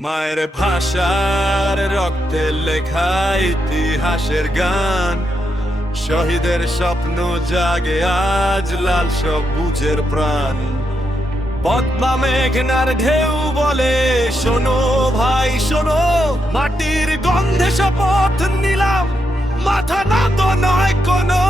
মায়ের ভাষার রক্তে লেখা ইতিহাসের গান। শহীদের স্বপ্ন জাগে আজ লাল সবুজের প্রাণ। পদ্মা মেঘনার ঢেউ বলে, শোনো ভাই, শোনো, মাটির গন্ধে শপথ নিলাম। মাথা না তো নয় কোনো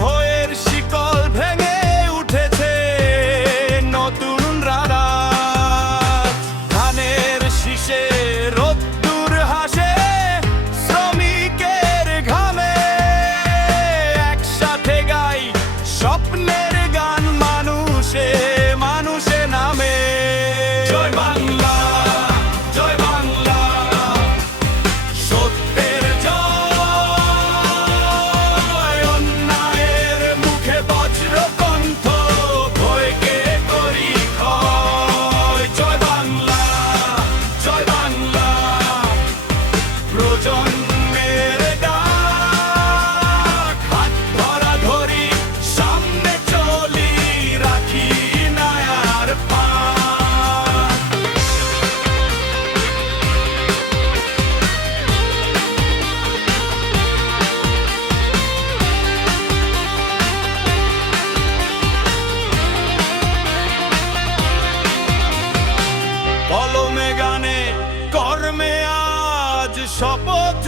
ভয়ের শিকল ভেঙে উঠেছে নতুন ধানের হাসে ঘামে। একসাথে গাই স্বপ্নের গান, মানুষে মানুষে নামে। জয় বাংলা। শপথ